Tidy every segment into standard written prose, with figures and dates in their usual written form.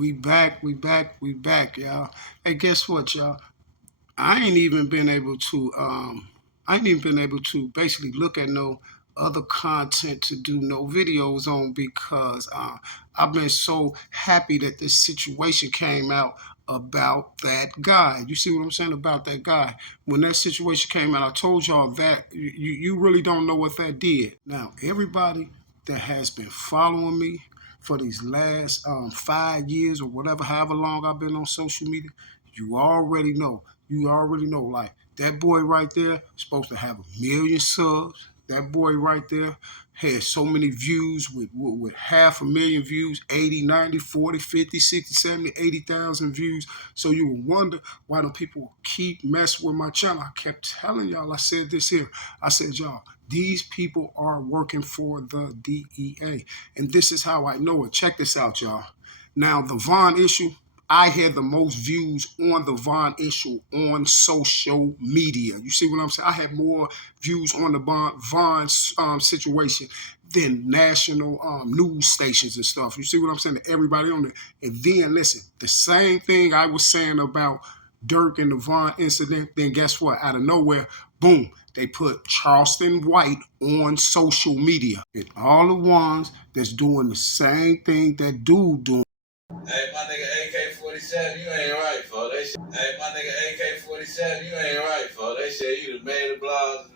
We back, y'all. Hey, guess what, y'all? I ain't even been able to I ain't even been able to basically look at no other content to do no videos on because I've been so happy that this situation came out about that guy. You see what I'm saying about that guy? When that situation came out, I told y'all that you really don't know what that did. Now, everybody that has been following me for these last 5 years or whatever, however long I've been on social media, you already know. You already know, like that boy right there supposed to have 1 million subs. That boy right there had so many views with 500,000 views, 80, 90, 40, 50, 60, 70, 80,000 views. So you would wonder why the people keep messing with my channel. I kept telling y'all, I said this here. I said, y'all, these people are working for the DEA. And this is how I know it. Check this out, y'all. Now, the Vaughn issue, I had the most views on the Vaughn issue on social media. You see what I'm saying? I had more views on the Vaughn situation than national news stations and stuff. You see what I'm saying? Everybody on there. And then, listen, the same thing I was saying about Dirk and the Vaughn incident, then guess what? Out of nowhere, boom, they put Charleston White on social media. And all the ones that's doing the same thing that dude doing. Hey, my nigga AK-47, you ain't right, folks. Hey, my nigga AK-47, you ain't right, folks. They said you done made the blogs,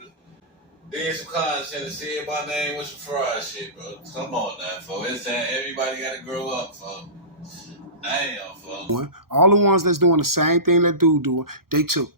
did some content, and said my name with some fraud shit, bro. Come on now, folks. It's saying everybody got to grow up, folks. Damn, folks. All the ones that's doing the same thing that dude doing, they took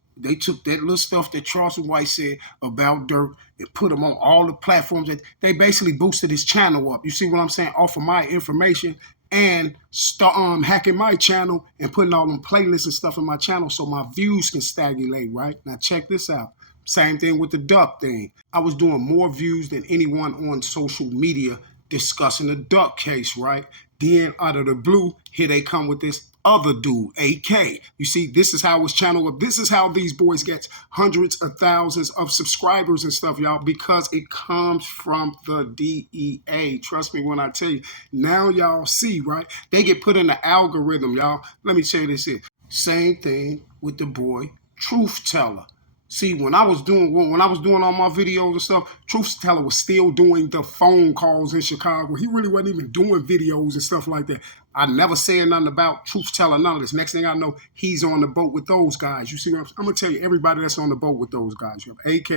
that little stuff that Charleston White said about Dirk and put them on all the platforms. That they basically boosted his channel up. You see what I'm saying? Off of my information and start hacking my channel and putting all them playlists and stuff in my channel so my views can stagnate, right? Now check this out. Same thing with the duck thing. I was doing more views than anyone on social media discussing the duck case, right? Then out of the blue, here they come with this other dude, AK. You see, this is how his channel up. This is how these boys get hundreds of thousands of subscribers and stuff, y'all, because it comes from the DEA. Trust me when I tell you. Now y'all see, right? They get put in the algorithm, y'all. Let me tell you this here. Same thing with the boy, Truth Teller. See, when I was doing all my videos and stuff, Truth Teller was still doing the phone calls in Chicago. He really wasn't even doing videos and stuff like that. I never said nothing about Truth Teller, none of this. Next thing I know, he's on the boat with those guys. You see what I'm gonna tell you, everybody that's on the boat with those guys. You have AK,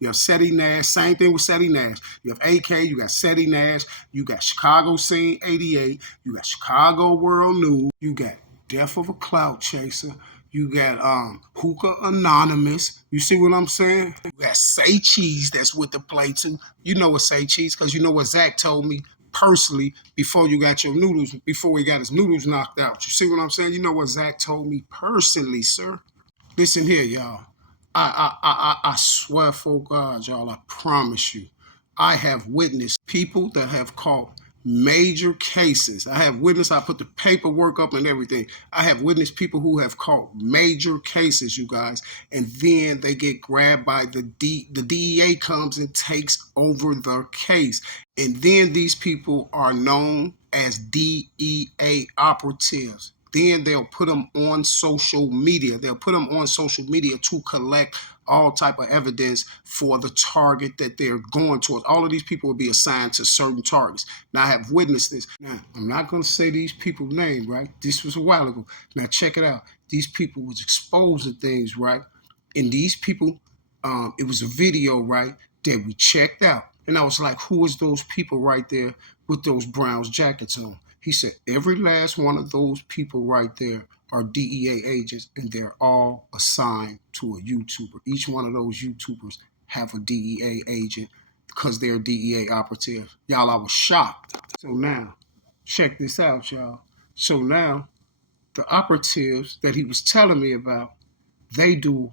you have Seti Nash, same thing with Seti Nash. You have AK, you got Seti Nash, you got Chicago Scene 88, you got Chicago World News, you got Death of a Clout Chaser. You got Hookah Anonymous. You see what I'm saying? You got Say Cheese that's with the play too. You know what Say Cheese, because you know what Zach told me personally before you got your noodles, before he got his noodles knocked out. You see what I'm saying? You know what Zach told me personally, sir. Listen here, y'all. I swear for God, y'all, I promise you, I have witnessed people that have caught major cases. I have witnessed, I put the paperwork up and everything. I have witnessed people who have caught major cases, you guys, and then they get grabbed by the DEA comes and takes over the case. And then these people are known as DEA operatives. Then they'll put them on social media. They'll put them on social media to collect all type of evidence for the target that they're going towards. All of these people will be assigned to certain targets. Now, I have witnessed this. Now, I'm not going to say these people's name, right? This was a while ago. Now, check it out. These people was exposing things, right? And these people, it was a video, right, that we checked out. And I was like, who is those people right there with those Browns jackets on? He said, every last one of those people right there are DEA agents, and they're all assigned to a YouTuber. Each one of those YouTubers have a DEA agent because they're DEA operatives. Y'all, I was shocked. So now, check this out, y'all. So now, the operatives that he was telling me about, they do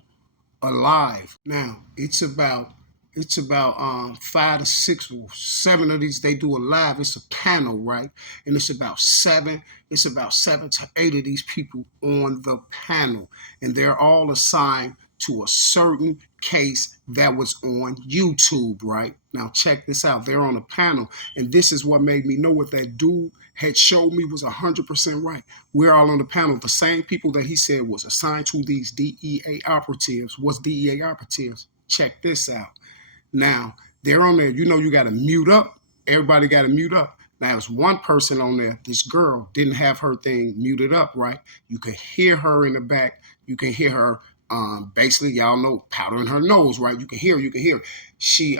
a live. Now, it's about 5 to 6 or 7 of these. They do a live. It's a panel, right? And it's about 7 to 8 of these people on the panel, and they're all assigned to a certain case that was on YouTube, right? Now check this out. They're on a panel, and this is what made me know what that dude had showed me was 100% right. We're all on the panel. The same people that he said was assigned to these DEA operatives was DEA operatives. Check this out. Now, they're on there. You know, you got to mute up. Everybody got to mute up. Now, there's one person on there. This girl didn't have her thing muted up, right? You can hear her in the back. You can hear her basically, y'all know, powdering her nose, right? You can hear her. You can hear her. She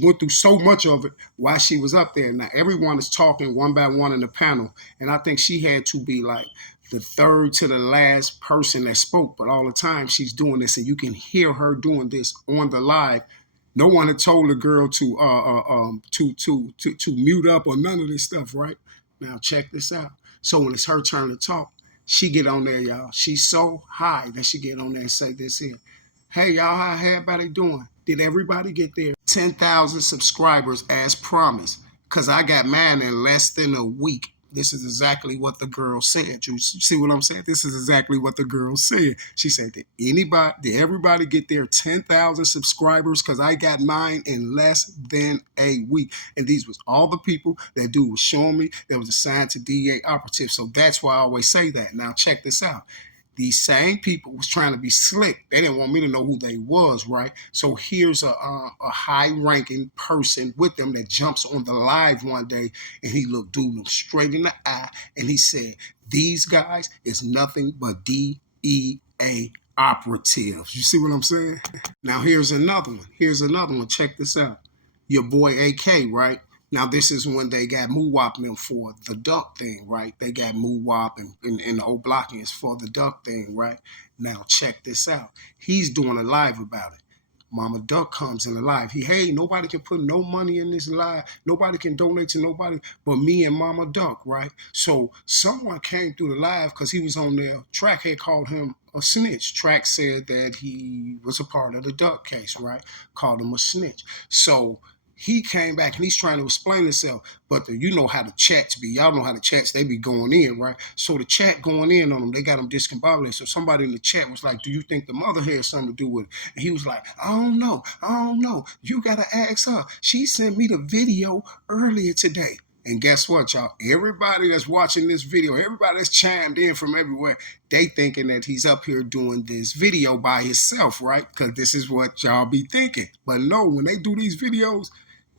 went through so much of it while she was up there. Now, everyone is talking one by one in the panel. And I think she had to be like the third to the last person that spoke. But all the time she's doing this, and you can hear her doing this on the live. No one had told the girl to mute up or none of this stuff, right? Now check this out. So when it's her turn to talk, she get on there, y'all. She's so high that she get on there and say this here. Hey, y'all, how everybody doing? Did everybody get their 10,000 subscribers as promised? Because I got mine in less than a week. This is exactly what the girl said. You see what I'm saying? This is exactly what the girl said. She said, did everybody get their 10,000 subscribers? Because I got mine in less than a week. And these was all the people that dude was showing me that was assigned to DEA operatives. So that's why I always say that. Now check this out. These same people was trying to be slick. They didn't want me to know who they was, right? So here's a high-ranking person with them that jumps on the live one day, and he looked dude straight in the eye, and he said, these guys is nothing but DEA operatives. You see what I'm saying? Now here's another one. Here's another one. Check this out. Your boy AK, right? Now, this is when they got Moowop them for the duck thing, right? They got Moowop and the old Blockians for the duck thing, right? Now, check this out. He's doing a live about it. Mama Duck comes in the live. Hey, nobody can put no money in this live. Nobody can donate to nobody but me and Mama Duck, right? So someone came through the live because he was on there. Track had called him a snitch. Track said that he was a part of the Duck case, right? Called him a snitch. So he came back and he's trying to explain himself, but you know how the chats be. Y'all know how the chats, they be going in, right? So the chat going in on them, they got them discombobulated. So somebody in the chat was like, do you think the mother had something to do with it? And he was like, I don't know. You got to ask her. She sent me the video earlier today. And guess what, y'all? Everybody that's watching this video, everybody that's chimed in from everywhere, they thinking that he's up here doing this video by himself, right? Because this is what y'all be thinking. But no, when they do these videos,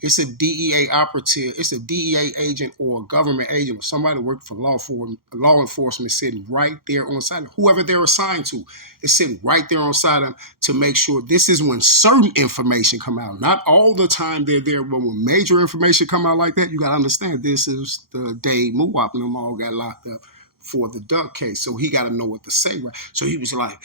it's a DEA operative, it's a DEA agent or a government agent or somebody working for law enforcement sitting right there on site. Whoever they're assigned to is sitting right there on site to make sure. This is when certain information come out. Not all the time they're there, but when major information come out like that, you got to understand this is the day Moowop and them all got locked up for the Duck case. So he got to know what to say, right? So he was like,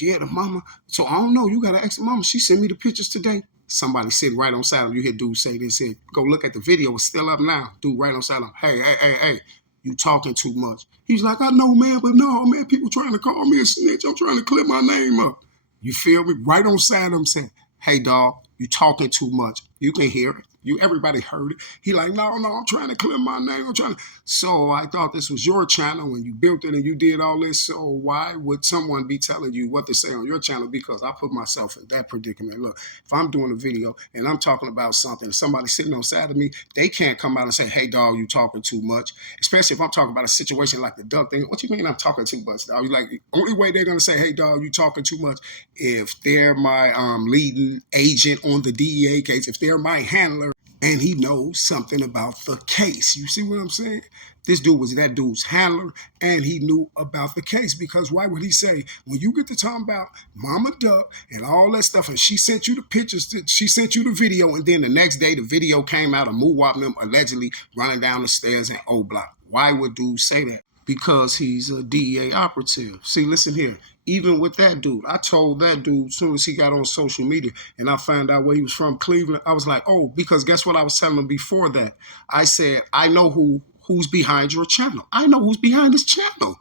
yeah, the mama. So I don't know. You got to ask the mama. She sent me the pictures today. Somebody sitting right on side of him. You hear dude say this, said, go look at the video. It's still up now. Dude right on side of him. Hey, you talking too much. He's like, I know, man, but no, man, people trying to call me a snitch. I'm trying to clear my name up. You feel me? Right on side of him saying, hey, dog, you talking too much. You can hear it. Everybody heard it. He like, no, I'm trying to clear my name. So I thought this was your channel when you built it and you did all this. So why would someone be telling you what to say on your channel? Because I put myself in that predicament. Look, if I'm doing a video and I'm talking about something, somebody sitting on the side of me, they can't come out and say, hey, dog, you talking too much. Especially if I'm talking about a situation like the Duck thing. What you mean I'm talking too much, dog? Like, the only way they're going to say, hey, dog, you talking too much if they're my leading agent on the DEA case, if they're my handler, and he knows something about the case. You see what I'm saying? This dude was that dude's handler, and he knew about the case. Because why would he say, when you get to talking about Mama Duck and all that stuff, and she sent you the pictures, she sent you the video, and then the next day the video came out of Moowop them allegedly running down the stairs in O Block. Why would dude say that? Because he's a DEA operative. See, listen here. Even with that dude, I told that dude as soon as he got on social media and I found out where he was from, Cleveland, I was like, oh, because guess what I was telling him before that? I said, I know who's behind your channel. I know who's behind this channel.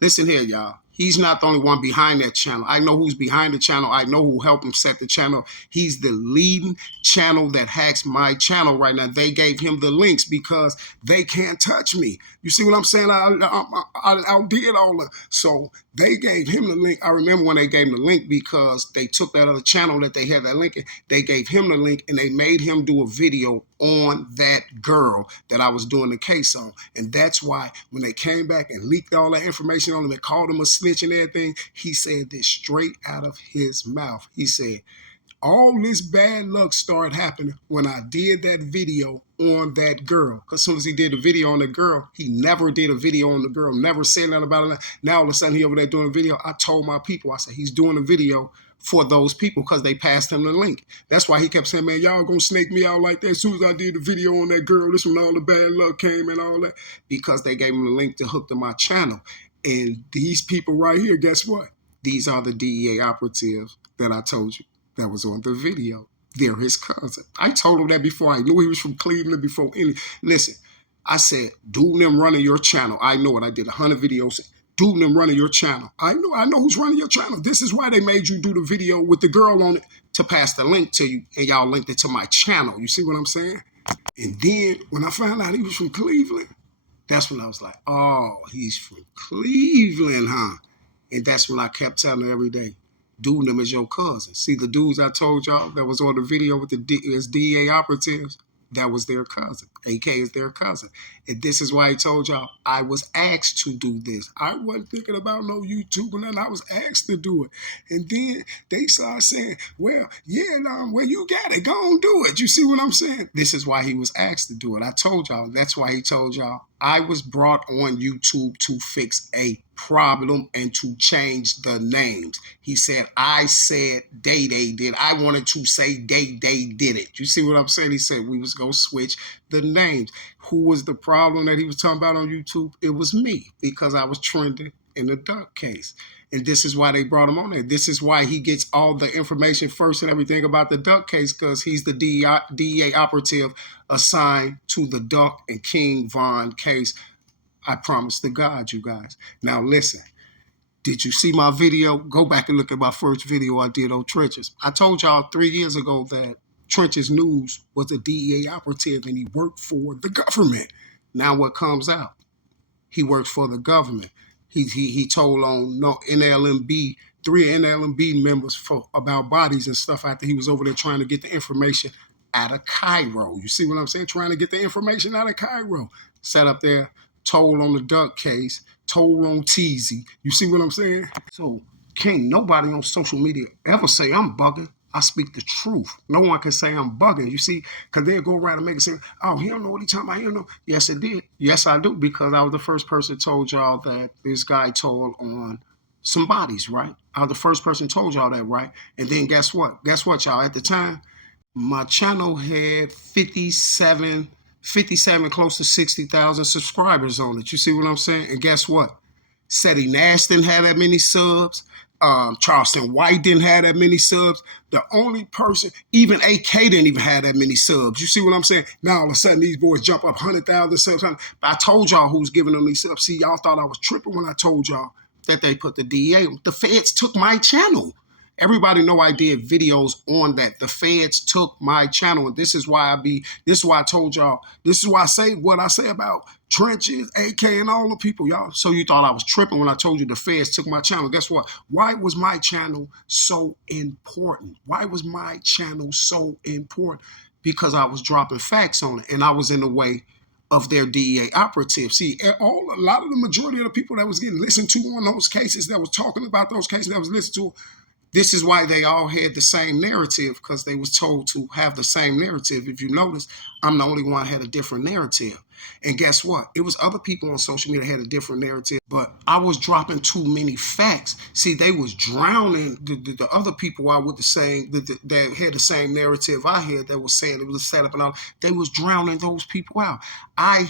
Listen here, y'all. He's not the only one behind that channel. I know who's behind the channel. I know who helped him set the channel. He's the leading channel that hacks my channel right now. They gave him the links because they can't touch me. You see what I'm saying? I did all that. So They gave him the link. I remember when they gave him the link because they took that other channel that they had that link in. They gave him the link and they made him do a video on that girl that I was doing the case on. And that's why when they came back and leaked all that information on him and called him a snitch and everything, he said this straight out of his mouth. He said, all this bad luck started happening when I did that video on that girl. Because as soon as he did a video on the girl, he never did a video on the girl, never said nothing about it. Now all of a sudden he over there doing a video. I told my people, I said, he's doing a video for those people because they passed him the link. That's why he kept saying, man, y'all gonna snake me out like that. As soon as I did the video on that girl, this when all the bad luck came and all that. Because they gave him the link to hook to my channel. And these people right here, guess what? These are the DEA operatives that I told you that was on the video. They're his cousin. I told him that before. I knew he was from Cleveland before any. Listen, I said, dude, them running your channel. I know it. I did 100 videos. Dude, them running your channel. I know who's running your channel. This is why they made you do the video with the girl on it to pass the link to you, and y'all linked it to my channel. You see what I'm saying? And then when I found out he was from Cleveland, that's when I was like, oh, he's from Cleveland, huh? And that's when I kept telling her every day, dude, them is your cousin. See, the dudes I told y'all that was on the video with the DEA operatives, that was their cousin. AK is their cousin. And this is why he told y'all, I was asked to do this. I wasn't thinking about no YouTube or nothing. I was asked to do it. And then they started saying, well, yeah, no, well, you got it. Go on, do it. You see what I'm saying? This is why he was asked to do it. I told y'all. That's why he told y'all, I was brought on YouTube to fix a problem and to change the names. He said, I said they did. I wanted to say they did it. You see what I'm saying? He said we was going to switch the names. Who was the problem that he was talking about on YouTube? It was me, because I was trending in the duck case. And this is why they brought him on there. This is why he gets all the information first and everything about the duck case, because he's the DEA operative assigned to the Duck and King Von case. I promise to God, you guys. Now listen, did you see my video? Go back and look at my first video I did on Trenches. I told y'all 3 years ago that Trenches News was a DEA operative and he worked for the government. Now what comes out? He works for the government. He told on NLMB, 3 NLMB members about bodies and stuff after he was over there trying to get the information out of Cairo. You see what I'm saying? Trying to get the information out of Cairo. Sat up there, told on the Duck case, told on Teasy. You see what I'm saying? So can't nobody on social media ever say I'm bugging. I speak the truth. No one can say I'm bugging, you see, because they'll go around and make it say, oh, he don't know what he's talking about. He don't know. Yes, it did. Yes, I do, because I was the first person told y'all that this guy told on some bodies, right? I was the first person told y'all that, right? And then guess what? Guess what, y'all? At the time, my channel had 57, close to 60,000 subscribers on it. You see what I'm saying? And guess what? Seti Nash didn't have that many subs. Charleston White didn't have that many subs. The only person, even AK didn't even have that many subs. You see what I'm saying? Now all of a sudden these boys jump up 100,000 subs. But I told y'all who's giving them these subs. See, y'all thought I was tripping when I told y'all that they put the DEA. The feds took my channel. Everybody know I did videos on that. The feds took my channel, and this is why I told y'all, this is why I say what I say about Trenches, AK, and all the people, y'all. So you thought I was tripping when I told you the feds took my channel. Guess what? Why was my channel so important? Why was my channel so important? Because I was dropping facts on it, and I was in the way of their DEA operatives. See, a lot of the majority of the people that was getting listened to on those cases, that was talking about those cases, that was listened to, this is why they all had the same narrative, because they was told to have the same narrative. If you notice, I'm the only one that had a different narrative. And guess what? It was other people on social media that had a different narrative, but I was dropping too many facts. See, they was drowning the other people out with the same, that had the same narrative I had, that was saying it was a setup and all. They was drowning those people out. I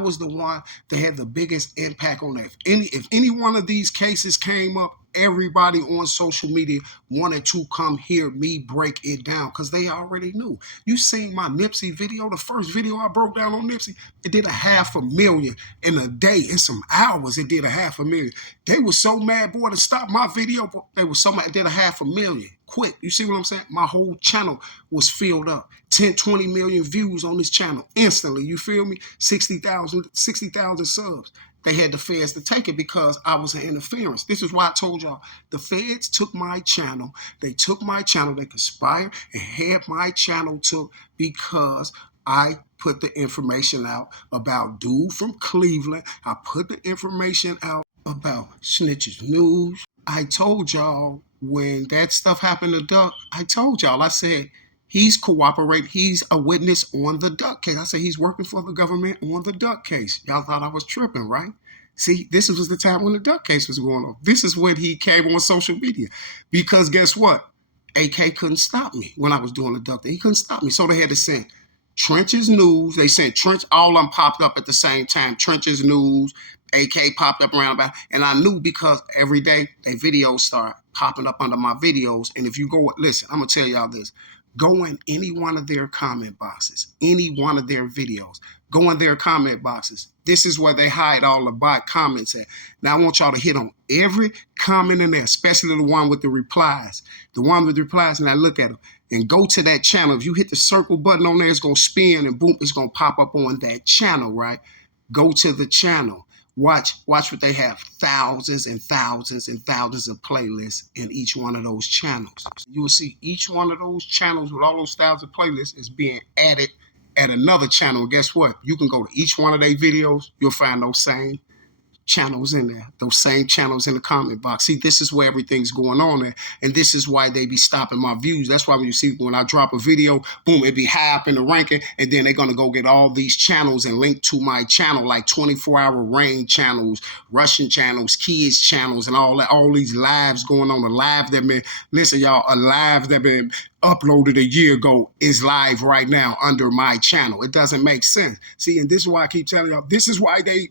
was the one that had the biggest impact on that. If any one of these cases came up, everybody on social media wanted to come hear me break it down, because they already knew. You seen my Nipsey video, the first video I broke down on Nipsey, it did 500,000 in a day. In some hours, it did 500,000. They were so mad, boy, to stop my video. Boy, they were so mad, it did 500,000. Quick, you see what I'm saying? My whole channel was filled up. 10, 20 million views on this channel instantly. You feel me? 60,000 subs. they had the feds to take it because I was an interference. This is why I told y'all the feds took my channel. They took my channel. They conspired and had my channel took because I put the information out about dude from Cleveland. I put the information out about Snitches News. I told y'all when that stuff happened to Duck, I told y'all, I said, he's cooperating. He's a witness on the Duck case. I said he's working for the government on the Duck case. Y'all thought I was tripping, right? See, this was the time when the Duck case was going on. This is when he came on social media. Because guess what? AK couldn't stop me when I was doing the Duck thing. He couldn't stop me. So they had to send Trench's News. They sent Trench, all of them popped up at the same time. Trench's News, AK popped up around about, and I knew because every day they videos start popping up under my videos. And if you go, listen, I'm gonna tell y'all this. Go in any one of their comment boxes, any one of their videos. Go in their comment boxes. This is where they hide all the bot comments at. Now I want y'all to hit on every comment in there, especially the one with the replies. The one with the replies, and I look at them. And go to that channel. If you hit the circle button on there, it's going to spin and boom, it's going to pop up on that channel, right? Go to the channel. Watch what they have. Thousands and thousands and thousands of playlists in each one of those channels. You will see each one of those channels with all those thousands of playlists is being added at another channel. And guess what? You can go to each one of their videos. You'll find those same channels in there, those same channels in the comment box. See, this is where everything's going on there, and this is why they be stopping my views. That's why when you see when I drop a video, boom, it be high up in the ranking, and then they're gonna go get all these channels and link to my channel, like 24-hour rain channels, Russian channels, kids channels, and all that. All these lives going on. The live that been, listen, y'all, a live that been uploaded a year ago is live right now under my channel. It doesn't make sense. See, and this is why I keep telling y'all. This is why they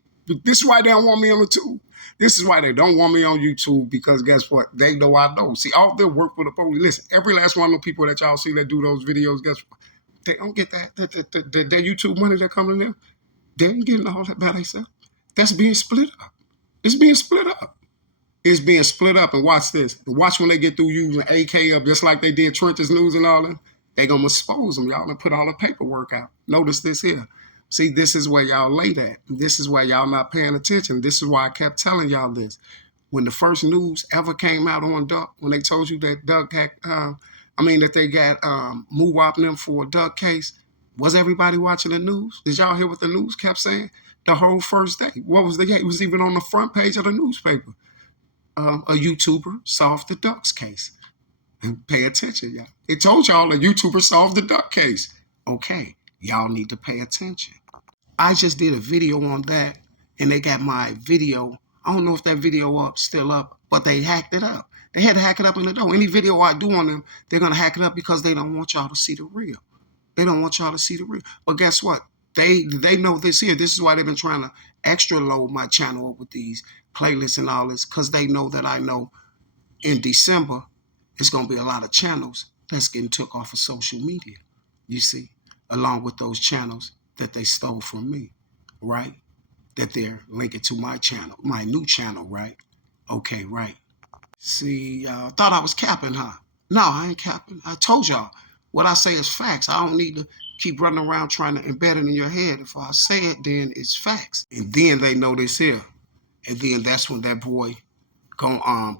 don't want me on YouTube. This is why they don't want me on YouTube, because guess what? They know I know. See, all their work for the police. Listen, every last one of the people that y'all see that do those videos, guess what? They don't get that YouTube money that coming in there. They ain't getting all that by themselves. That's being split up. It's being split up. It's being split up. And watch this. Watch when they get through using AK up, just like they did Trench's News and all that. They gonna expose them, y'all, and put all the paperwork out. Notice this here. See, this is where y'all lay that. This is why y'all not paying attention. This is why I kept telling y'all this. When the first news ever came out on Duck, when they told you that Duck had, that they got Muwap them for a Duck case, was everybody watching the news? Did y'all hear what the news kept saying? The whole first day. What was the case? It was even on the front page of the newspaper. A YouTuber solved the Duck's case. And pay attention, y'all. It told y'all a YouTuber solved the Duck case. Okay, y'all need to pay attention. I just did a video on that, and they got my video. I don't know if that video still up, but they hacked it up. They had to hack it up in the door. Any video I do on them, they're going to hack it up because they don't want y'all to see the real. They don't want y'all to see the real. But guess what? They know this here. This is why they've been trying to extra load my channel up with these playlists and all this, because they know that I know in December, it's going to be a lot of channels that's getting took off of social media, you see, along with those channels that they stole from me, right? That they're linking to my channel, my new channel, right? Okay, right. See, thought I was capping, huh? No, I ain't capping. I told y'all, what I say is facts. I don't need to keep running around trying to embed it in your head. If I say it, then it's facts. And then they know this here. And then that's when that boy,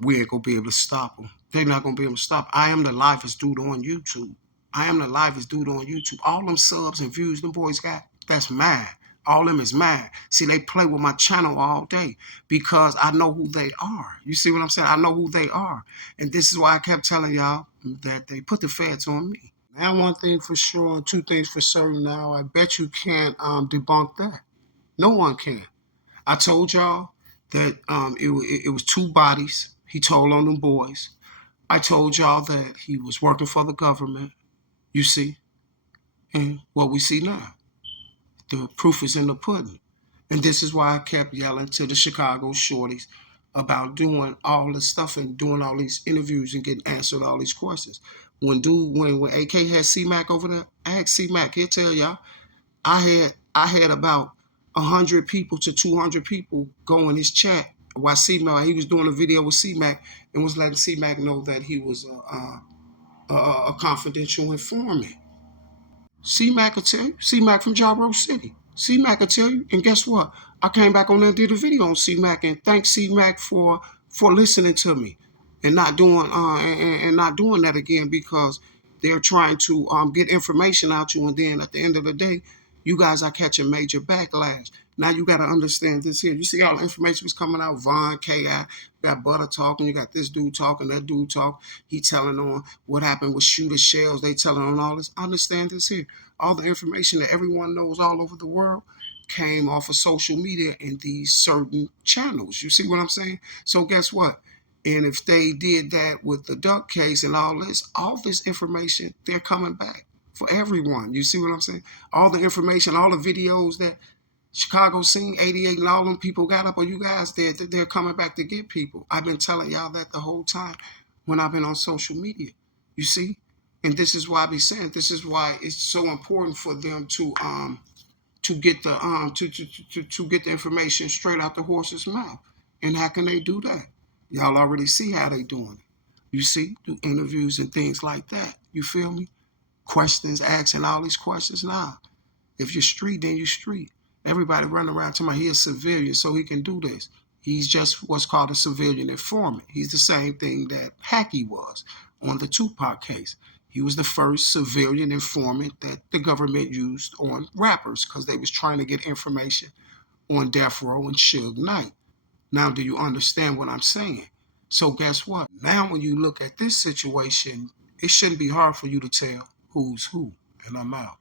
we ain't gonna be able to stop him. They're not gonna be able to stop. I am the livest dude on YouTube. I am the livest dude on YouTube. All them subs and views them boys got, that's mad. All them is mad. See, they play with my channel all day because I know who they are. You see what I'm saying? I know who they are. And this is why I kept telling y'all that they put the feds on me. Now, one thing for sure, two things for certain now, I bet you can't debunk that. No one can. I told y'all that it was two bodies he told on them boys. I told y'all that he was working for the government, you see, and what we see now. The proof is in the pudding. And this is why I kept yelling to the Chicago shorties about doing all this stuff and doing all these interviews and getting answered all these questions. When AK had C-Mac over there, I asked C-Mac, he'll tell y'all, I had about 100 people to 200 people go in his chat while C-Mac, he was doing a video with C-Mac and was letting C-Mac know that he was a confidential informant. C-Mac will tell you. C-Mac from Jarrow City. C-Mac will tell you. And guess what? I came back on there and did a video on C-Mac and thanks C-Mac for listening to me and not doing and not doing that again because they're trying to get information out you and then at the end of the day, you guys are catching major backlash. Now you got to understand this here. You see all the information was coming out. Vaughn, K.I., got Butter talking. You got this dude talking, that dude talk. He telling on what happened with shooter shells. They telling on all this. Understand this here. All the information that everyone knows all over the world came off of social media in these certain channels. You see what I'm saying? So guess what? And if they did that with the duck case and all this information, they're coming back for everyone. You see what I'm saying? All the information, all the videos that Chicago Scene 88 and all them people got up on you guys, they're coming back to get people. I've been telling y'all that the whole time when I've been on social media. You see? And this is why I be saying this is why it's so important for them to get the to get the information straight out the horse's mouth. And how can they do that? Y'all already see how they doing it. You see, do interviews and things like that. You feel me? Questions, asking all these questions. Nah, if you're street, then you're street. Everybody running around talking about he a civilian, so he can do this. He's just what's called a civilian informant. He's the same thing that Hackey was on the Tupac case. He was the first civilian informant that the government used on rappers because they was trying to get information on Death Row and Suge Knight. Now, do you understand what I'm saying? So guess what? Now, when you look at this situation, it shouldn't be hard for you to tell who's who. And I'm out.